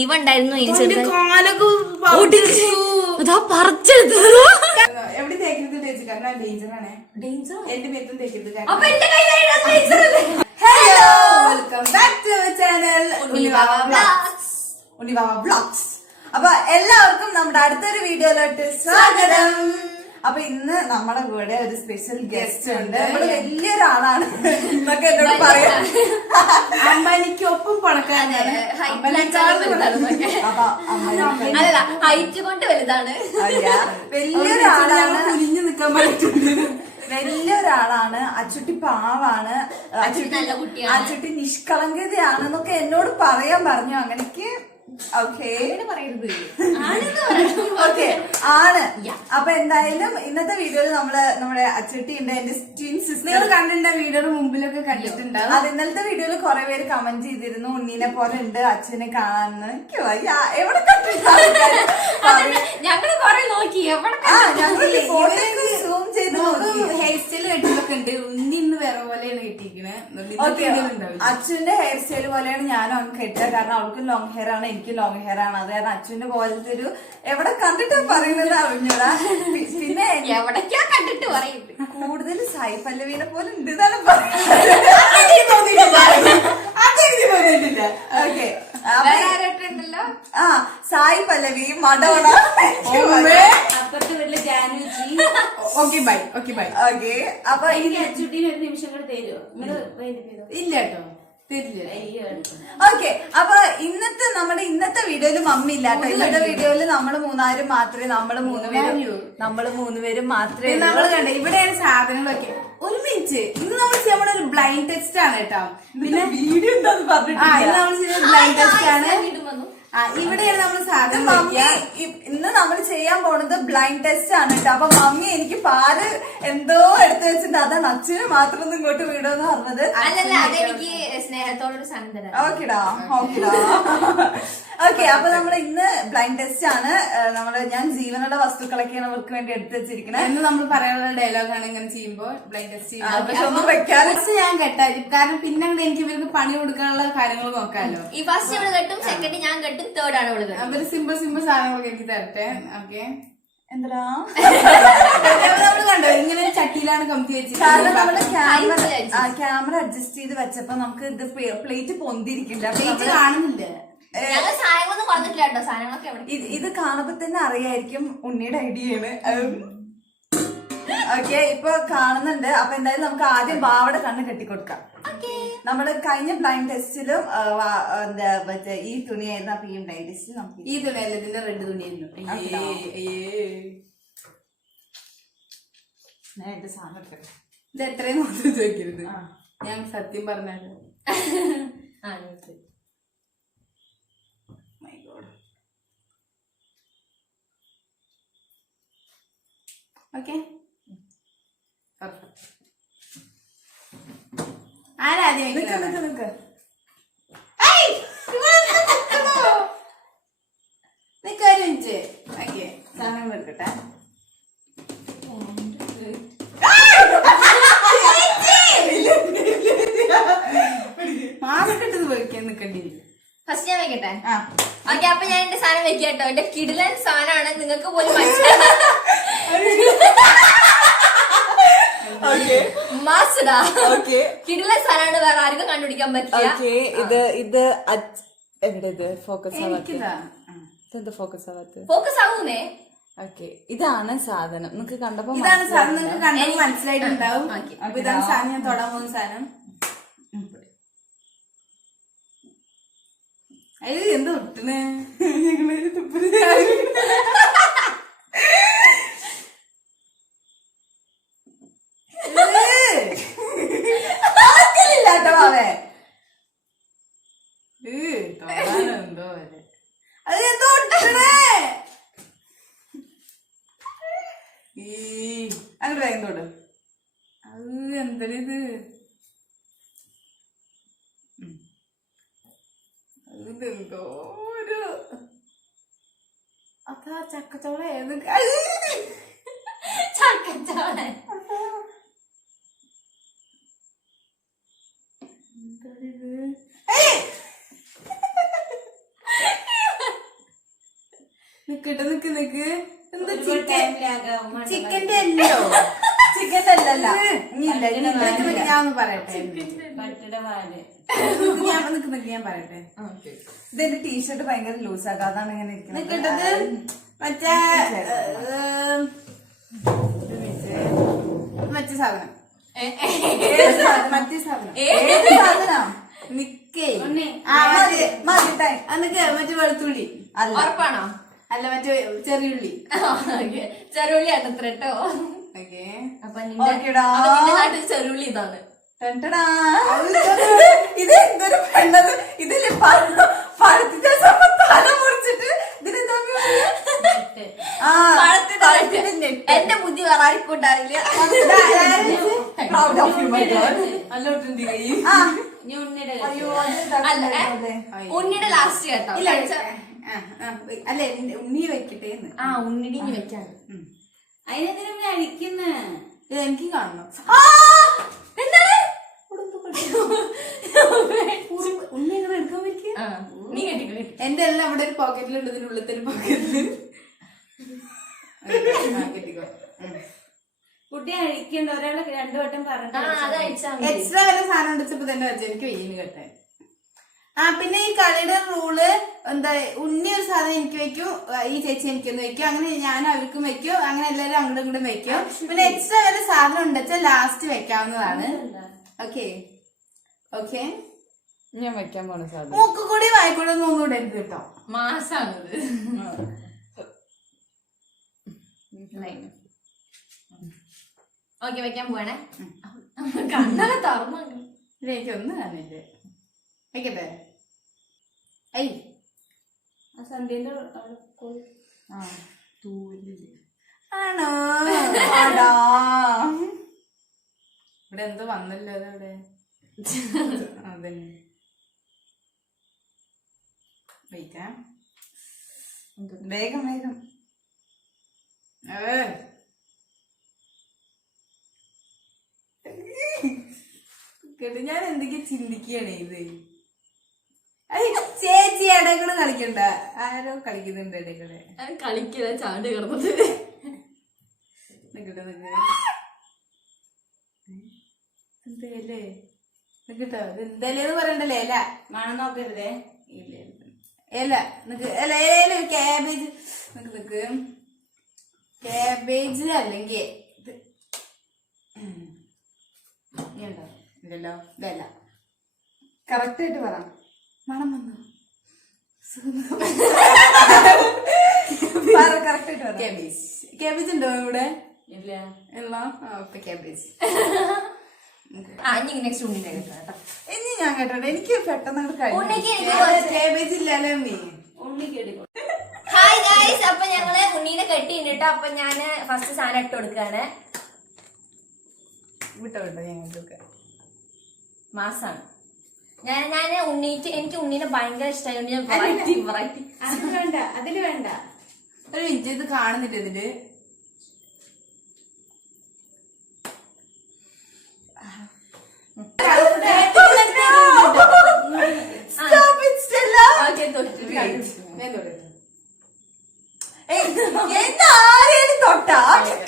ഇവണ്ടായിരുന്നു എവിടെ തേക്കരുത് തേച്ച് കാരണം ഡേഞ്ചറാണ്. എന്റെ മേത്തും തേക്കരുത്. Hello, welcome back to our channel Unnivava vlogs. അപ്പൊ എല്ലാവർക്കും നമ്മുടെ അടുത്തൊരു വീഡിയോയിലോട്ട് സ്വാഗതം. അപ്പൊ ഇന്ന് നമ്മുടെ കൂടെ ഒരു സ്പെഷ്യൽ ഗസ്റ്റ് ഉണ്ട്. നമ്മള് വലിയൊരാളാണ് എന്നൊക്കെ എന്നോട് പറയാം. അമ്പനിക്കൊപ്പം പണക്കാരനാണ്. ഹൈറ്റ് കൊണ്ട് വലുതാണ്. വലിയൊരാളാണ്. കുനിഞ്ഞു നിക്കാൻ പറ്റുന്നത് വലിയൊരാളാണ്. അച്ചുട്ടി പാവാണ്. അച്ചുട്ടി നിഷ്കളങ്കതയാണ് എന്നൊക്കെ എന്നോട് പറയാൻ പറഞ്ഞു. അങ്ങനെയൊക്കെ ഓക്കെ ആണ്. അപ്പൊ എന്തായാലും ഇന്നത്തെ വീഡിയോയിൽ നമ്മുടെ അച്ചുട്ടി ഉണ്ട്, എന്റെ ട്വിൻ സിസ്റ്റർ. നിങ്ങൾ കണ്ടിട്ടുണ്ട് വീഡിയോയുടെ മുമ്പിലൊക്കെ കണ്ടിട്ടുണ്ടാവും. അത് ഇന്നലത്തെ വീഡിയോയിൽ കുറെ പേര് കമന്റ് ചെയ്തിരുന്നു ഉണ്ണീനെ പോലെ ഉണ്ട് അച്ഛനെ കാണാന്ന്. എവിടെ ഞങ്ങള് കൊറേ നോക്കി സൂം ചെയ്ത് ഹെയർ സ്റ്റൈൽ കെട്ടിട്ടൊക്കെ ഉണ്ട്. ഉണ്ണി ഇന്ന് വേറെ പോലെയാണ് കെട്ടിയിരിക്കണേ. അച്ഛന്റെ ഹെയർ സ്റ്റൈൽ പോലെയാണ് ഞാനും അങ്ങ് കെട്ടുക. കാരണം അവൾക്ക് ലോങ് ഹെയർ ആണ്, എനിക്ക് ലോങ് ഹെയർ ആണ്. അത് കാരണം അച്ഛന്റെ പോലത്തെ ഒരു എവിടെ കണ്ടിട്ട് പറയുന്നത് അറിഞ്ഞൂടാ. പിന്നെ എവിടേക്കാ കണ്ടിട്ട് പറയുന്നത് കൂടുതൽ സായി പല്ലവീനെ പോലെ ഉണ്ട് എന്നാണ് പറയുന്നത്. ഓക്കെ സായി പല്ലവി മടവണ അപ്പുറത്തെ വീട്ടില് ജാനുജി. Okay bye. Okay bye. Okay അപ്പൊ അച്ചുട്ടീന് ഒരു നിമിഷം കൂടെ തരുമോ? ഇല്ല കേട്ടോ, തരില്ല. ഓക്കെ അപ്പൊ ഇന്നത്തെ വീഡിയോയില് മമ്മി ഇല്ല കേട്ടോ. ഇന്നത്തെ വീഡിയോയില് നമ്മള് മൂന്നാരും മാത്രമേ നമ്മള് മൂന്നുപേരും മാത്രമേ നമ്മള് കണ്ട. ഇവിടെയാണ് സാധനങ്ങളൊക്കെ. ഒരു മിനിറ്റ്, ഇന്ന് നമ്മൾ ചെയ്യാൻ ഒരു ബ്ലൈൻഡ് ടെസ്റ്റ് ആണ് കേട്ടോ. പിന്നെ വീഡിയോ എന്താന്ന് പറഞ്ഞിട്ട് ഇന്ന് നമ്മൾ ചെയ്യുന്ന ബ്ലൈൻഡ് ടെസ്റ്റ് ആണ്. ഇവിടെയാണ് നമ്മൾ സാധനം. ഇന്ന് നമ്മൾ ചെയ്യാൻ പോണത് ബ്ലൈൻഡ് ടെസ്റ്റ് ആണ് കേട്ടോ. അപ്പൊ മമ്മി എനിക്ക് പാല് എന്തോ എടുത്തു വെച്ചിട്ട് അതാണ് അച്ഛന് മാത്രം ഒന്നും ഇങ്ങോട്ട് വീടോന്ന് പറഞ്ഞത്. അതെനിക്ക് സ്നേഹത്തോടൊരു സാധനം തരാം. ഓക്കെടാ. ഓക്കെ അപ്പൊ നമ്മൾ ഇന്ന് ബ്ലൈൻഡ് ടെസ്റ്റ് ആണ്. ഞാൻ ജീവനുള്ള വസ്തുക്കളൊക്കെയാണ് അവർക്ക് വേണ്ടി എടുത്തു വെച്ചിരിക്കുന്നത് എന്ന് നമ്മൾ പറയാനുള്ള ഡയലോഗാണ് ഇങ്ങനെ ചെയ്യുമ്പോ ബ്ലൈൻഡ് ടെസ്റ്റ് ചെയ്യുമ്പോൾ. പക്ഷെ ഒന്നും വെക്കാതെ ഞാൻ കെട്ടായി. കാരണം പിന്നെ എനിക്ക് ഇവർക്ക് പണി കൊടുക്കാനുള്ള കാര്യങ്ങൾ നോക്കാമല്ലോ. ഈ ഫസ്റ്റ് ഇവിടെ കെട്ടും, സെക്കൻഡ് ഞാൻ കെട്ടും, തേർഡ് ആണ് ഇവിടെ. അവര് സിമ്പിൾ സാധനങ്ങളൊക്കെ എനിക്ക് തരട്ടെ. ഓക്കെ എന്താ നമ്മള് കണ്ടോ ഇങ്ങനെ ചട്ടിയിലാണ് കമ്പി വെച്ചത്. കാരണം നമ്മള് ക്യാമറ അഡ്ജസ്റ്റ് ചെയ്ത് വെച്ചപ്പോ നമുക്ക് ഇത് പ്ലേറ്റ് പൊന്തിരിക്കില്ല. പ്ലേറ്റ് കാണുന്നില്ല. സാധനങ്ങളൊന്നും പറഞ്ഞിട്ടില്ല കേട്ടോ. സാധനങ്ങളൊക്കെ ഇത് കാണുമ്പോ തന്നെ അറിയായിരിക്കും ഉണ്ണിയുടെ ഐഡിയാണ്. ഓക്കെ ഇപ്പൊ കാണുന്നുണ്ട്. അപ്പൊ എന്തായാലും നമുക്ക് ആദ്യം ബാവയുടെ കണ്ണ് കെട്ടിക്കൊടുക്കാം. നമ്മള് കഴിഞ്ഞ ബ്ലൈൻഡ് ടെസ്റ്റിലും മറ്റേ ഈ തുണിയായിരുന്നു. അപ്പൊ ഈ ബ്ലൈൻഡ് ടെസ്റ്റിൽ നമുക്ക് ഈ തുണിയല്ല, ഇതിന്റെ റെഡ് തുണിയായിരുന്നു. എന്റെ സാധനം എടുക്കട്ടെ. ഇത് എത്രയും മാത്രം ചോദിക്കരുത്. ഞാൻ സത്യം പറഞ്ഞാലോ. ഓക്കെ ആരാദ്യം നിക്കൊരു മിനിറ്റ്. ഓക്കെ സാധനങ്ങൾ എടുക്കട്ടെ. മാസ്ക് ഇട്ടത് വയ്ക്കാൻ നിക്കണ്ടി. ഫസ്റ്റ് ഞാൻ വെക്കട്ടെ. ഓക്കെ അപ്പൊ ഞാൻ എന്റെ സാധനം വെക്കാട്ടോ. എന്റെ കിടിലൻ സാധനമാണ്, നിങ്ങൾക്ക് പോലും മനസ്സിലാവും. കിടിലൻ സാധനമാണ്, വേറെ ആർക്കും കണ്ടുപിടിക്കാൻ പറ്റില്ല. ഇത് എവിടെ ഇത് ഫോക്കസ് ഫോക്കസ് ആവാത്ത ഫോക്കസ് ആവൂന്നേ. ഓക്കെ ഇതാണ് സാധനം. നിങ്ങൾക്ക് കണ്ടപ്പോ ഇതാണ് സാധനം, നിങ്ങൾക്ക് കണ്ടപ്പോ മനസ്സിലായിട്ടുണ്ടാവും. അപ്പൊ ഇതാണ് സാധനം, ഞാൻ തൊടാൻ പോകുന്ന സാധനം. അതിൽ എന്താ ഒട്ടണേ? എന്തോ അത് എന്തോ ഒട്ടണേ. അങ്ങോട്ട് വേഗം തൊട്. അത് എന്തത്? ഇതെന്തോ ഒരു അതാ ചക്കച്ചോള. ഏത് ചക്കച്ചോള? എന്താ ഇത്? നിക്കട്ടെ നിക്ക് എന്താ ചിക്കന്റെ അല്ലോ ചിക്കൻ അല്ലല്ല ഞാൻ ഒന്ന് പറയട്ടെ ഞാൻ പറയട്ടെ ഇതെന്റെ ടീഷർട്ട് ഭയങ്കര ലൂസാക്കാം അതാണ് ഇങ്ങനെ നിക്കട്ടത് മറ്റേ മറ്റേ സാധനം മറ്റേ സാധനം ഏത് സാധനം നിക്കേ മറ്റേ വെളുത്തുള്ളി ഉറപ്പാണോ? അല്ല മറ്റേ ചെറിയുള്ളി ചെറുള്ളി അത്ര കേട്ടോ. ഓക്കെ അപ്പൊ നിന്റെ നാട്ടിൽ ചെറുള്ളി ഇതാണ്. ഇത് എന്തൊരു പെണ്ണത് ഇതില് പഴത്തിന്റെ തല മുറിച്ചിട്ട് ഇതിനെന്താ എന്റെ ബുദ്ധി വറായിക്കൊണ്ടാവില്ല. ഉണ്ണിയുടെ ലാസ്റ്റ് കേട്ടോ. അല്ലെ ഉണ്ണി വെക്കട്ടെ. ഉണ്ണിടി വെക്കാൻ അതിനെന്തിനാ അഴിക്കുന്ന എനിക്ക് കാണണം. എന്താണ് ഉണ്ണി എങ്ങനെ എടുക്കാൻ പറ്റിയ നീ കെട്ടിക്കളി. എന്റെ എല്ലാം അവിടെ ഒരു പോക്കറ്റിലുണ്ട്, ഇതിനുള്ളിൽ പോക്കറ്റില് കെട്ടിക്കോ. കുട്ടി അഴിക്കണ്ട, ഒരാളെ 2 വട്ടം പറഞ്ഞു. എക്സ്ട്രാ വല്ല സാധനം ഉണ്ടപ്പോ തന്നെ വെച്ചാൽ എനിക്ക് വെയിന് കെട്ടാൻ. പിന്നെ ഈ കളിയുടെ റൂള് എന്താ, ഉണ്ണി ഒരു സാധനം എനിക്ക് വെക്കും, ഈ ചേച്ചി എനിക്കൊന്ന് വെക്കും, അങ്ങനെ ഞാൻ അവർക്കും വെക്കും, അങ്ങനെ എല്ലാരും അങ്ങോട്ടും ഇങ്ങോട്ടും വെക്കും. പിന്നെ എക്സ്ട്രാ വല്ല സാധനം ഉണ്ടെച്ചാൽ ലാസ്റ്റ് വെക്കാവുന്നതാണ്. Okay okay. ഞാൻ വെക്കാൻ പോണ സാധനം മൂക്ക് കൂടി വായിക്കൂടെ ഒന്നുകൂടെ എനിക്ക് കേട്ടോ. മാസാണത്. ഓക്കെ വെക്കാൻ പോവാണേ. കണ്ണൊക്കെ തുറന്നു. എനിക്കൊന്നും കാണില്ലേ. വെക്കട്ടെ. ഐ ആ സന്ധ്യന്റെ ആണോ ഇവിടെ എന്തോ വന്നല്ലോ അതവിടെ. അതന്നെ വെയിറ്റാ വേഗം വേഗം. കേട്ടോ, ഞാൻ എന്തൊക്കെയാ ചിന്തിക്കുകയാണ് ഇത്. ചേച്ചി ഇടയ്ക്കൂടെ കളിക്കണ്ട, ആരോ കളിക്കുന്നുണ്ട് ഇടയ്ക്കൂടെ. കളിക്കില്ല, ചാണ്ട് കിടന്നത്. നിക്കട്ടെ എന്തേലേ നിക്കട്ടോ, ഇത് എന്തേലേന്ന് പറയണ്ടല്ലേ. ഇല മണം നോക്കരുതേ. ഇല്ല ഇല നിക്ക്, അല്ല ഇല ക്യാബേജ് നിക്ക് ക്യാബേജ് അല്ലെങ്കിൽ ഇത് ഉണ്ടോ ഇല്ലല്ലോ. ഇതല്ല കറക്റ്റ് ആയിട്ട് പറ. മണം വന്നു. ക്യാബേജ് ക്യാബേജ് ഉണ്ടോ ഇവിടെ? ഇല്ല ഇല്ല. Okay cabbage. നെക്സ്റ്റ് ഉണ്ണിനെ കേട്ടോ. ഇനി ഞാൻ കേട്ടോ, എനിക്ക് പെട്ടെന്ന് ക്യാബേജ് ഇല്ലല്ലോ നീ. ഹായ് ഗൈസ്, അപ്പൊ ഞങ്ങള് ഉണ്ണീനെ കെട്ടിട്ടോ. അപ്പൊ ഞാന് ഫസ്റ്റ് സാധനം ഇട്ട് കൊടുക്കാണ്. വിട്ടോ ഞങ്ങൾക്ക് മാസാണ്. ഞാൻ ഉണ്ണീറ്റ്, എനിക്ക് ഉണ്ണീനെ ഭയങ്കര ഇഷ്ടമായിരുന്നു. ഞാൻ വെറൈറ്റി വെറൈറ്റി. അതില് വേണ്ട, അതില് വേണ്ട. ഒരു മിനിറ്റ്, ഇത് കാണുന്നില്ല ഇതില്. ആരെയും തൊട്ടാ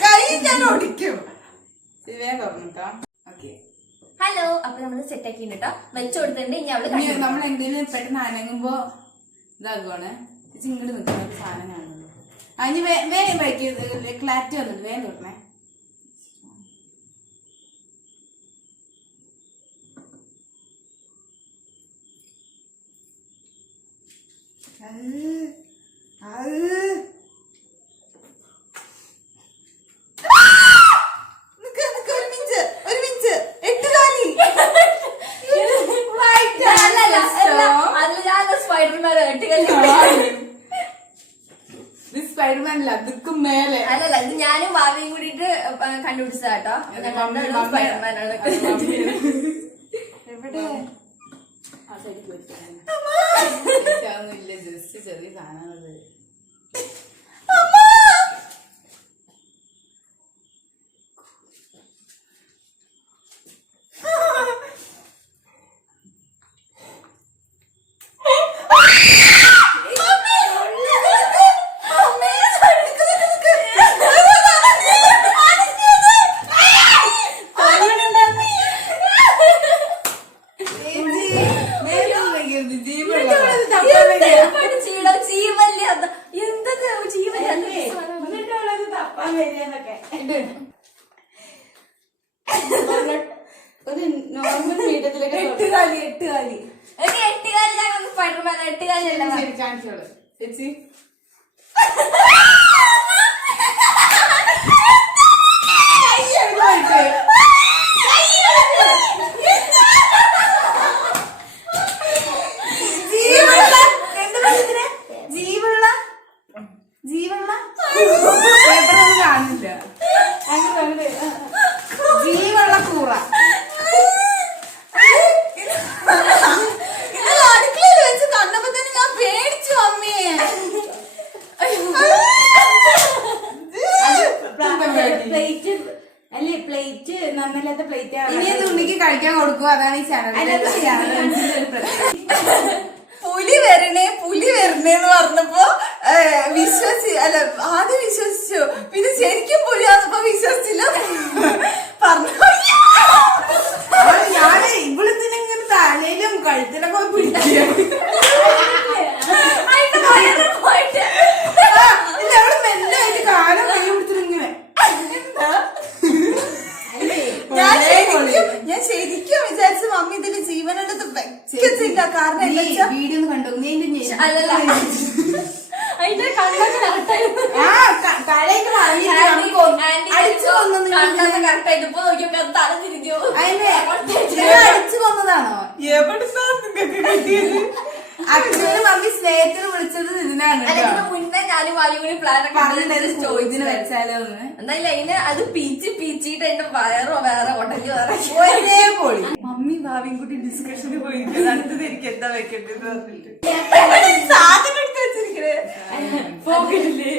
കൈ ഞാൻ ഓടിക്കും. വേഗം തുറന്നിട്ടോ. ഓക്കെ. ഹലോ, അപ്പൊ നമ്മള് സെറ്റ് ആക്കിട്ടോ, വെച്ചു കൊടുത്തിട്ടുണ്ട്. ഇനി അവള് നമ്മൾ എന്തെങ്കിലും പെട്ടെന്ന് അനങ്ങുമ്പോ ഇതാകുവാണ്. ഇങ്ങോട്ട് നിൽക്കുന്ന സാധനം കാണുന്നുള്ളൂ. അതിന് വേഗം വയ്ക്ക്. ക്ലാറ്റ് വന്നിട്ട് വേഗം തുറന്നേ. സ്പൈഡർമാനല്ല, ദിക്കും മേലെ. അല്ലല്ല, ഇത് ഞാനും ഭാവിയും കൂടിയിട്ട് കണ്ടുപിടിച്ചതാട്ടോ. സ്പൈഡർമാനാണ്. എവിടെ ഇല്ല, ജസ്റ്റ് ചെറിയ സാധനങ്ങള്. ചേച്ചിയോട് ചേച്ചി ജീവുള്ള പേപ്പറൊന്നും കാണില്ല അങ്ങനെ ജീവുള്ള കൂറ അടുക്കളയിൽ വെച്ച് കണ്ടപ്പോ തന്നെ ഞാൻ പേടിച്ചു അമ്മയെ. പ്ലേറ്റ് നന്നല്ലാത്ത പ്ലേറ്റ് ഇനി അത് ഉണ്ണിക്ക് കഴിക്കാൻ കൊടുക്കും. അതാണ് ഈ ചാനൽ. പുലി വരണേന്ന് പറഞ്ഞപ്പോ ആദ്യം വിശ്വസിച്ചു, പിന്നെ ശരിക്കും പുലി വന്നപ്പോ വിശ്വസിച്ചില്ല പറഞ്ഞു. ഞാന് ഇവിടുത്തിന് ഇങ്ങനെ തലയിലും കഴുത്തിലൊക്കെ പിടിക്കുക. അവിടെ മെല്ലായിട്ട് കാലം കൈ പിടിച്ചിങ്ങനെ ഞാൻ ശരിക്കും വിചാരിച്ചു മമ്മി ഇതില് ജീവനെടുത്ത് വെക്കത്തില്ല. കാരണം വീഡിയോ ഒന്ന് കണ്ടു അല്ലല്ല അതിന്റെ കണ്ണൊക്കെ കറക്റ്റായിരുന്നു. കറക്റ്റായിട്ട് ഇപ്പൊ നോക്കിയൊക്കെ തല തിരിഞ്ഞു. അടിച്ചു കൊന്നതാണോ? എവിടുന്നാ നിങ്ങൾക്ക് കിട്ടിയത്? അച്ഛന് മമ്മി സ്നേഹത്തിന് വിളിച്ചത് ഇതിനാണ്. അതിന് മുന്നേ ഞാനും വായും കൂടി പ്ലാൻ ഒക്കെ ചോദിച്ചിന് വെച്ചാലോ ഒന്ന് എന്തായാലും അതിന് അത് പീച്ചിട്ട് എന്റെ വയറോ വേറെ കൊണ്ടല്ലോ ഒരേ പൊളി. മമ്മി ഭാവിയും കൂടി ഡിസ്കഷന് പോയിട്ട് അടുത്തത് എനിക്ക് എന്താ വെക്കേണ്ടത് പറഞ്ഞിട്ട് സാധനം എടുത്ത് വെച്ചിരിക്കണേ പോകില്ലേ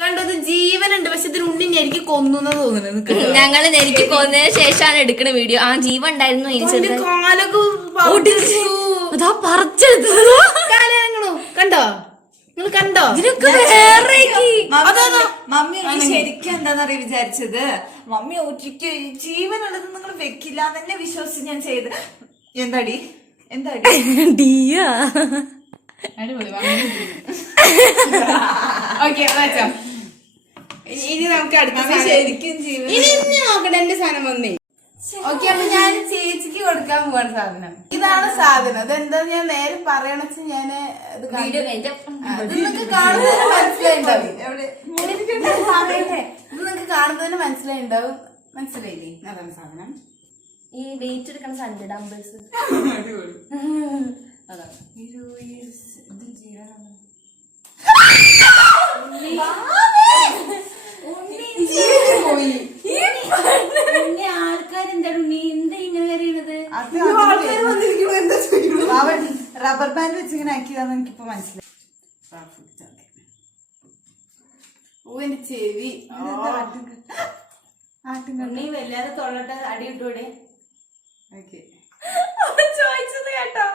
കണ്ടത് ജീവനുണ്ട്. പക്ഷെ ഇതിന് ഉണ്ണി എനിക്ക് കൊന്നു തോന്നുന്നത്. ഞങ്ങള് നെരിക്ക് കൊന്നതിന് ശേഷമാണ് എടുക്കുന്ന വീഡിയോ. ആ ജീവൻ ഉണ്ടായിരുന്നു അതാ പറിച്ചെടുത്തത്. കണ്ടോ നിങ്ങൾ കണ്ടോ? മമ്മി ശരിക്കും എന്താന്നറിയ വിചാരിച്ചത്, മമ്മി ഒറ്റയ്ക്ക് ജീവനുള്ളത് നിങ്ങൾ വെക്കില്ല തന്നെ വിശ്വസിച്ച് ഞാൻ ചെയ്ത്. എന്താടി ഓക്കെ ഇനി നമുക്ക് അടുത്ത ശരിക്കും ജീവൻ ഇനി നോക്കട്ടെ എന്റെ സാധനം വന്നേ. ഓക്കെ അപ്പൊ ഞാൻ ചേച്ചിക്ക് കൊടുക്കാൻ പോവാണ് സാധനം. ഇതാണ് സാധനം. അതെന്താ ഞാൻ നേരെ പറയണച്ച് ഞാന് ഇത് നിങ്ങൾക്ക് കാണുന്നതിന് മനസ്സിലായിണ്ടാവും. ഇത് നിങ്ങൾക്ക് കാണുന്നതിന് മനസ്സിലായിണ്ടാവും. മനസ്സിലായില്ലേ? അതാണ് സാധനം. ഈ വെയിറ്റ് എടുക്കണ സാധനം ഡംബിൾസ്. അതാണ് ആൾക്കാരെന്താണ് ഉണ്ണി എന്താ ഇങ്ങനെ കറിയണത്? അവൻ റബ്ബർ ബാൻഡ് വെച്ച് ഇങ്ങനെ ആക്കിയതാന്ന് എനിക്കിപ്പോ മനസ്സിലായി. ഓ എന്റെ ചെവി. ഉണ്ണി വല്ലാതെ തൊള്ളട്ട് അടി ഇട്ടൂടെ? ചോദിച്ചത് കേട്ടോ.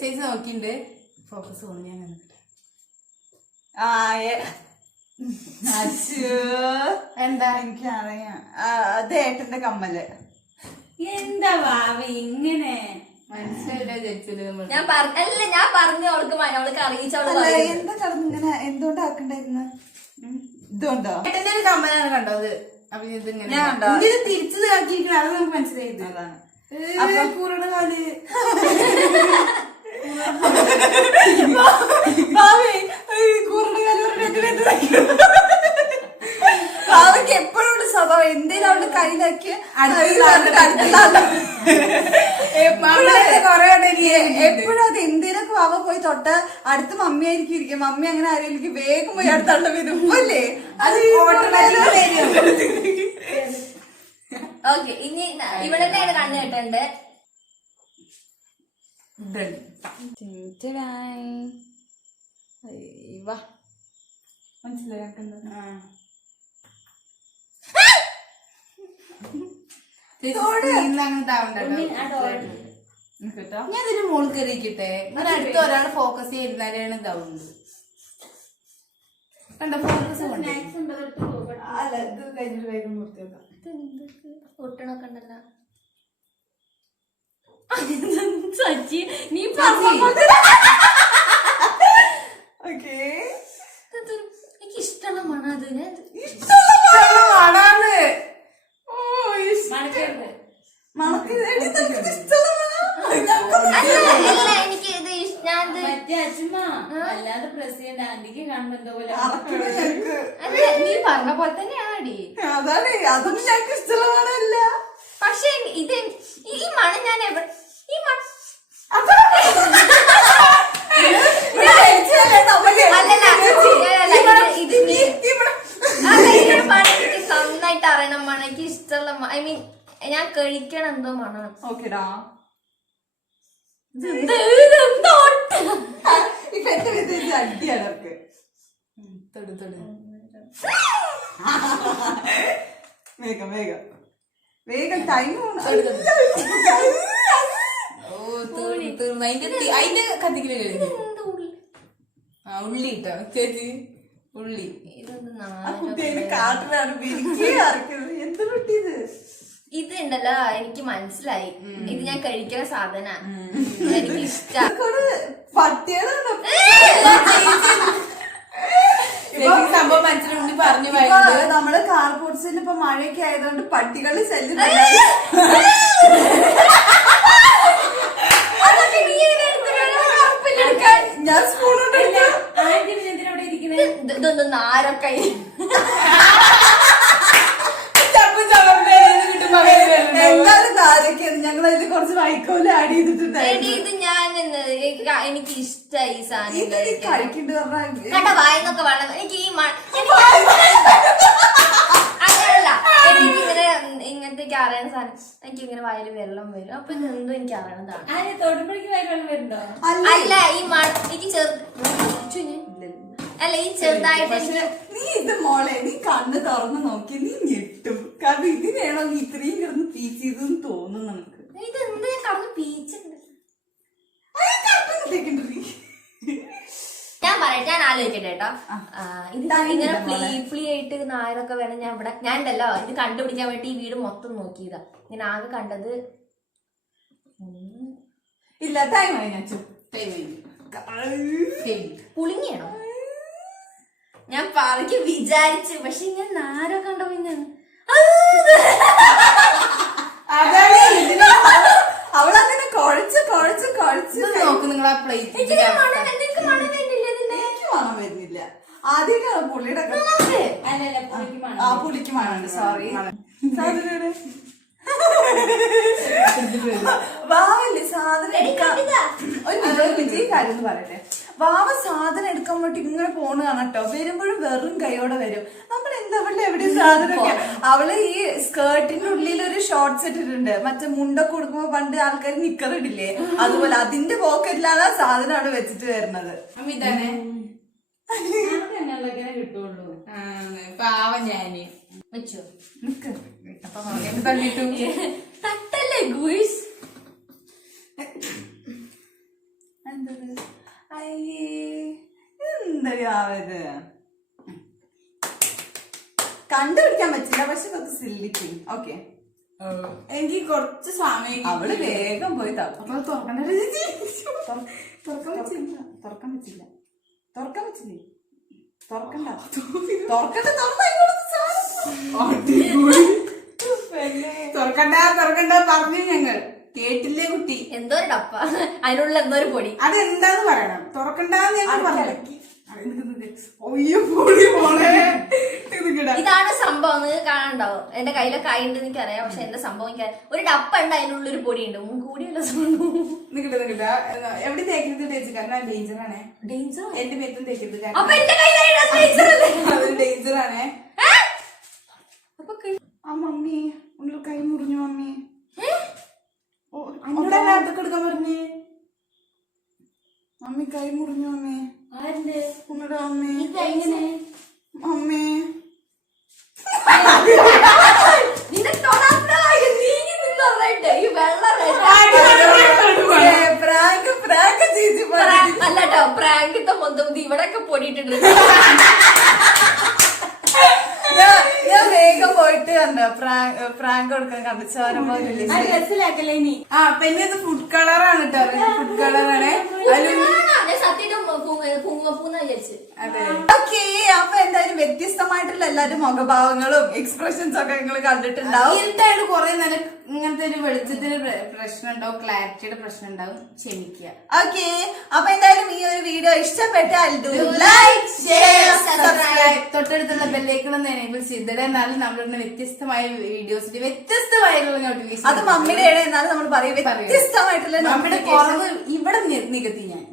ചേച്ചി നോക്കിണ്ട് ഫോക്കസ് പോണു. ഞാൻ എന്താ എനിക്കറിയാം. അത് ഏട്ടന്റെ കമ്മല്. എന്താ വാവ ഇങ്ങനെ മനസ്സിലായില്ല ചേച്ചി. ഞാൻ പറഞ്ഞു അവൾക്ക് അറിയിച്ചവള് എന്താ കടന്നിങ്ങനെ എന്തുകൊണ്ടാക്കണ്ടായിരുന്നു? ഇതുകൊണ്ടോ? ഏട്ടന്റെ ഒരു കമ്മലാണ് കണ്ടത്. അപ്പൊ ഇതിങ്ങനെ ഇത് തിരിച്ചത് ആക്കിയിരിക്കണം. അത് നമുക്ക് മനസ്സിലായത്. അതാണ് കൂറുടെ കാല്. അവർക്ക് എപ്പോഴും സ്വഭാവം എന്തേലും അവളുടെ കയ്യിലാക്കി എപ്പോഴും അത് എന്തേലൊക്കെ അവ പോയി തൊട്ട അടുത്ത് മമ്മി ആയിരിക്കും ഇരിക്കും. മമ്മി അങ്ങനെ ആരെങ്കിലും വേഗം പോയി അടുത്തുള്ള വരും അല്ലേ? അത് ഓക്കെ. ഇനി ഇവിടെ തന്നെയാണ് കണ്ണു കേട്ടണ്ട്. മനസ്സിലാക്കുന്നത് ഞാൻ ഇതിന് മോൾ കയറിയിട്ടെ. ഞാൻ അടുത്ത ഒരാൾ ഫോക്കസ് ചെയ്തിരുന്നാലാണ് ഇതാവുന്നത്. കണ്ടോ ഫോക്കസ് അല്ല ഇത് കഴിഞ്ഞിട്ട് വേഗം നിർത്തിയേക്കാം. ഒട്ടണൊക്കെ ഉണ്ടല്ലോ. നീ എനിക്ക് ഇഷ്ടമുള്ള മണം അതിന് ചുമ്മാ അല്ലാതെ പ്രസ് ചെയ്യണ്ട. ആന്റിക്ക് കാണുമ്പോ എന്തോ പോലെ അല്ല നീ പറഞ്ഞ പോലെ തന്നെയാണടി. അതാണ് അതൊന്നും ഞങ്ങൾക്ക് ഇഷ്ടമുള്ള മണമല്ല. പക്ഷെ ഇത് ഈ മണം ഞാൻ ഈ നന്നായിട്ട് അറിയണം മണം. എനിക്ക് ഇഷ്ടമുള്ള ഐ മീൻ ഞാൻ കഴിക്കണം എന്തോ മണം. ഓക്കെടാ അടിയാണ് അവർക്ക്. വേഗം വേഗം വേഗം ടൈം അതിന്റെ കത്തിക്കല് കഴിഞ്ഞു. ഉള്ളി ഇട്ടോ ചേച്ചി, ഉള്ളി. കുട്ടിയെ കാട്ടിലാണ് അറക്കുന്നത്. എന്ത് കുട്ടിയത് ഇത് ഉണ്ടല്ലോ എനിക്ക് മനസ്സിലായി. ഇത് ഞാൻ കഴിക്കുന്ന സാധന. എനിക്ക് ഇഷ്ടം. പട്ടിയാണ് സംഭവം മനസ്സിൽ ഉള്ളി പറഞ്ഞു. നമ്മള് കാർപോർട്സിൽ ഇപ്പൊ മഴയൊക്കെ ആയതുകൊണ്ട് പട്ടികള് ശല്യം. ഞാൻ സ്കൂളുണ്ട് ഇതൊന്നും ആരൊക്കെ എന്തായാലും ആരൊക്കെയാണ്. ഞങ്ങൾ അതിൽ കുറച്ച് വൈക്കോല് ആഡ് ചെയ്തിട്ടുണ്ടായിരുന്നു. ഇത് ഞാൻ എനിക്ക് ഇഷ്ടമായി ഈ സാധനം കഴിക്കണ്ട് പറഞ്ഞാൽ കേട്ടോ. വായന്നൊക്കെ വേണം എനിക്ക് ഈ അങ്ങനെയല്ല. എനിക്കിങ്ങനെ ഇങ്ങനത്തേക്ക് അറിയണ സാധനം എനിക്കിങ്ങനെ വായിൽ വെള്ളം വരും. അപ്പൊ എന്തോ എനിക്ക് അറിയണതാണ്. തൊടുമ്പോഴേക്ക് വായിൽ വെള്ളം വരുന്നുണ്ടോ? അല്ല ഈ എനിക്ക് അല്ല ഈ ചെറുതായിട്ട് നീ ഇത് മോളെ നീ കണ്ണ് തുറന്ന് നോക്കി നീ ഞെട്ടും. കാരണം ഇതിനാണോ നീ ഇത്രയും കിടന്ന് പീച്ച് ചെയ്തെന്ന് തോന്നും നമുക്ക്. ഇത് എന്ത് കടന്ന് പീച്ചുണ്ട്. ഞാൻ പറയട്ടെ, ഞാൻ ആലോചിക്കട്ടെ കേട്ടോ. ഇത് ഇങ്ങനെ ഫ്ലീ ആയിട്ട് നായരൊക്കെ വേണം. ഞാൻ ഇവിടെ ഞാൻ ഉണ്ടല്ലോ ഇത് കണ്ടുപിടിക്കാൻ വേണ്ടി ഈ വീട് മൊത്തം നോക്കിയതാ. ഞാൻ ആകെ കണ്ടത് ഇല്ല. ടൈം ആയി. ഞാൻ പുളിങ്ങിയാണോ ഞാൻ പറയ്ക്ക് വിചാരിച്ചു. പക്ഷെ ഞാൻ നാരോ കണ്ട പിന്നെ അവളങ്ങനെ കുഴച്ച് കുഴച്ച് കുഴച്ച് നോക്ക് നിങ്ങൾ ആ പ്ലേറ്റ്. എനിക്ക് മണം വരുന്നില്ല. ആദ്യമായിട്ടാണ് പുള്ളിയുടെ പുളിക്ക് മണമുണ്ട്. സോറി. വാവല്ലേ സാധനം വിജയ് കാര്യം പറയട്ടെ. വാവ സാധനം എടുക്കാൻ വേണ്ടി ഇങ്ങനെ പോണ് കാണട്ടോ. വരുമ്പോഴും വെറും കൈയോടെ വരും. നമ്മൾ എന്താ അവളുടെ എവിടെ സാധനമൊക്കെ. അവള് ഈ സ്കേർട്ടിന്റെ ഉള്ളിൽ ഒരു ഷോർട്ട്സ് ഇട്ടിട്ടുണ്ട്. മറ്റേ മുണ്ടൊക്കെ കൊടുക്കുമ്പോ പണ്ട് ആൾക്കാർ നിക്കർ ഇടില്ലേ, അതുപോലെ അതിന്റെ പോക്കറ്റിലാണ് ആ സാധനം അവിടെ വെച്ചിട്ട് വരുന്നത്. കിട്ടുള്ളൂ. പാവം ഞാന് വെച്ചോ നിക്ക്. തട്ടല്ലേ ഗുയിസ്. എന്തായത് കണ്ടുപിടിക്കാൻ പറ്റില്ല. പക്ഷെ കുറച്ച് സില്ലിക്കും. ഓക്കെ എനിക്ക് കുറച്ച് സമയം. അവള് വേഗം പോയി തുറക്കാൻ പറ്റില്ല. തുറക്കാൻ പറ്റില്ലേ? തുറക്കണ്ട. തുറക്കണ്ട പറഞ്ഞു. ഞങ്ങൾ കേട്ടില്ലേ കുട്ടി? എന്തോ ഒരു ഡപ്പ, അതിനുള്ള എന്തോ ഒരു പൊടി. അതെന്താന്ന് പറയണം. തുറക്കണ്ടെന്ന് ഞങ്ങൾ പറഞ്ഞു. ഇതാണ് സംഭവം. നിങ്ങൾക്ക് കാണാണ്ടാവും. എന്റെ കയ്യിലൊക്കെ ആയിണ്ട് എനിക്കറിയാം. പക്ഷെ എന്റെ സംഭവം ഒരു ഡപ്പ ഉണ്ട്, അതിനുള്ളൊരു പൊടിയുണ്ട്. കൂടിയുള്ള എവിടെ തേക്കരുത് തേച്ചിട്ട്. ഡേഞ്ചറാണേ. ഡേഞ്ചർ എന്റെ മേത്തും തേക്കരുത്. അതൊരു ഡേഞ്ചറാണേ. ആ മമ്മി ഉള്ള കൈ മുറിഞ്ഞു. മമ്മി അതൊക്കെ എടുക്കാൻ പറഞ്ഞേ. മമ്മി കൈ മുറിഞ്ഞു. മമ്മി ഉമ്മയുടെ മമ്മി. എങ്ങനെ മമ്മി അല്ലട്ടോ പ്രാങ്കിത്തെ മൊത്തം ഇവിടെയൊക്കെ പൊടിയിട്ടുണ്ട്. ഞാൻ വേഗം പോയിട്ട് കണ്ടോ പ്രാങ്ക് കൊടുക്കാൻ കണ്ടിച്ചാലും മനസ്സിലാക്കല്ലേ ഇനി. ആ പിന്നെ ഇത് ഫുഡ് കളറാണ് കേട്ടോ. ഫുഡ് കളറാണ്. സത്യമായിട്ട് പൂന്ന വിചാരിച്ചു. ഓക്കെ, അപ്പൊ എന്തായാലും വ്യത്യസ്തമായിട്ടുള്ള എല്ലാരും മുഖഭാവങ്ങളും എക്സ്പ്രഷൻസും ഒക്കെ നിങ്ങൾ കണ്ടിട്ടുണ്ടാവും. ഇരുട്ടായിട്ട് കുറെ നേരം ഇങ്ങനത്തെ ഒരു വെളിച്ചത്തിന് പ്രശ്നം ഉണ്ടാവും, ക്ലാരിറ്റിയുടെ പ്രശ്നം ഉണ്ടാവും, ക്ഷമിക്കുക. ഓക്കെ, അപ്പൊ എന്തായാലും ഈ ഒരു വീഡിയോ ഇഷ്ടപ്പെട്ടാൽ ലൈക്ക്, ഷെയർ, സബ്സ്ക്രൈബ്, തൊട്ടടുത്തുള്ള ബെല്ലൈക്കൺ എനേബിൾ ചെയ്തിട്ട് എന്നാലും നമ്മളുടെ വ്യത്യസ്തമായ വീഡിയോസിന്റെ വ്യത്യസ്തമായിട്ടുള്ള നോട്ടിഫിക്കേഷൻ. അത് മമ്മിയുടെ ഇടയിൽ എന്നാലും നമ്മൾ പറയും വ്യത്യസ്തമായിട്ടുള്ള നമ്മുടെ കുറവ് ഇവിടെ നികത്തി ഞാൻ.